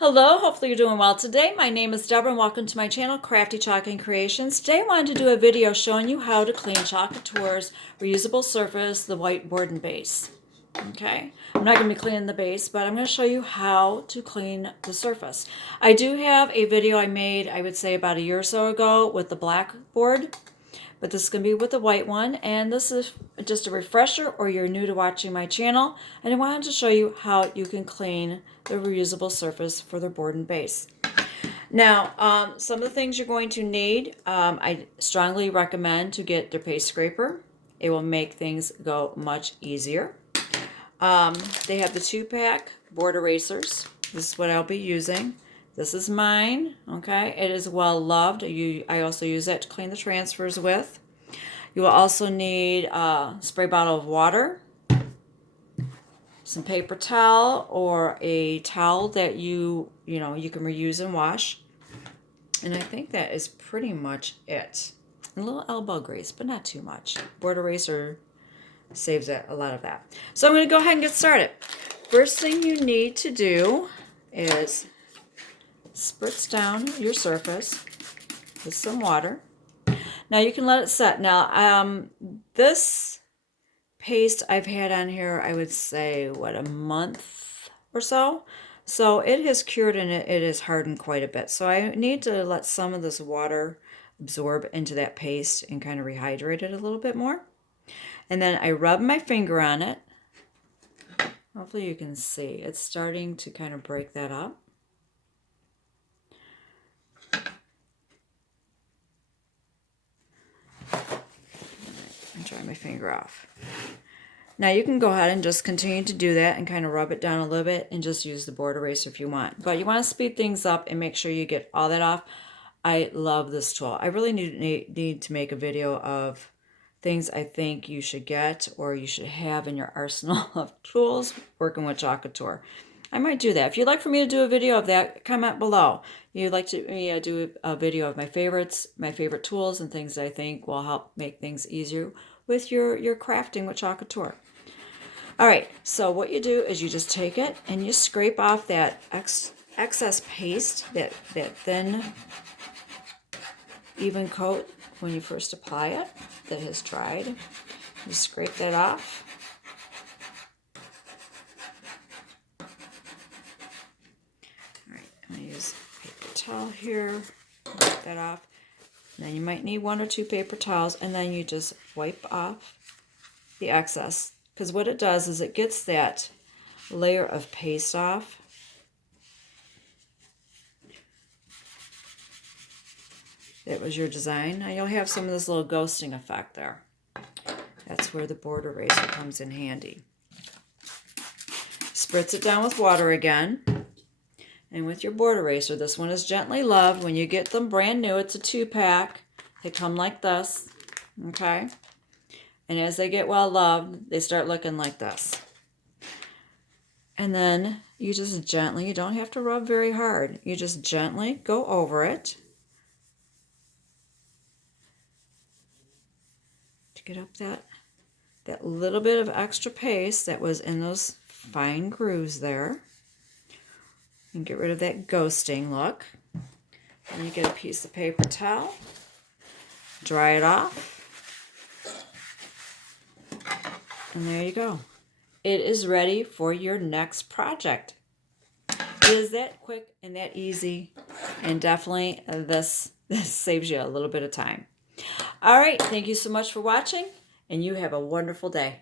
Hello, hopefully you're doing well today. My name is Deborah and welcome to my channel, Crafty Chalk Creations. Today I wanted to do a video showing you how to clean Chalk Couture's reusable surface, the whiteboard and base. Okay, I'm not going to be cleaning the base, but I'm going to show you how to clean the surface. I do have a video I made, I would say about a year or so ago with the black board, but this is going to be with the white one, and this is just a refresher or you're new to watching my channel, and I wanted to show you how you can clean the reusable surface for the board and base. Now, some of the things you're going to need, I strongly recommend to get their paste scraper. It will make things go much easier. They have the 2-pack board erasers. This is what I'll be using. This is mine, okay? It is well loved. I also use that to clean the transfers with. You will also need a spray bottle of water, some paper towel, or a towel that you can reuse and wash. And I think that is pretty much it. A little elbow grease, but not too much. Board eraser saves a lot of that. So I'm going to go ahead and get started. First thing you need to do is spritz down your surface with some water. Now you can let it set. Now this paste I've had on here, I would say, a month or so. So it has cured and it has hardened quite a bit. So I need to let some of this water absorb into that paste and kind of rehydrate it a little bit more. And then I rub my finger on it. Hopefully you can see. It's starting to kind of break that up. And dry my finger off. Now you can go ahead and just continue to do that and kind of rub it down a little bit and just use the board eraser if you want. But you want to speed things up and make sure you get all that off. I love this tool. I really need to make a video of things I think you should get or you should have in your arsenal of tools working with Chalk Couture. I might do that. If you'd like for me to do a video of that, comment below. You'd like to do a video of my favorites, my favorite tools and things that I think will help make things easier with your crafting with Chalk Couture. All right, so what you do is you just take it and you scrape off that excess paste, that thin, even coat when you first apply it that has dried. You scrape that off. All right, I'm going to use a paper towel here, wipe that off. And then you might need 1 or 2 paper towels, and then you just wipe off the excess. Because what it does is it gets that layer of paste off. That was your design. Now you'll have some of this little ghosting effect there. That's where the board eraser comes in handy. Spritz it down with water again. And with your board eraser, this one is gently loved. When you get them brand new, it's a 2-pack. They come like this, okay? And as they get well loved, they start looking like this. And then you just gently, you don't have to rub very hard. You just gently go over it to get up that little bit of extra paste that was in those fine grooves there. And get rid of that ghosting look. And you get a piece of paper towel, dry it off. And there you go. It is ready for your next project. It is that quick and that easy, and definitely this saves you a little bit of time. All right, thank you so much for watching, and you have a wonderful day.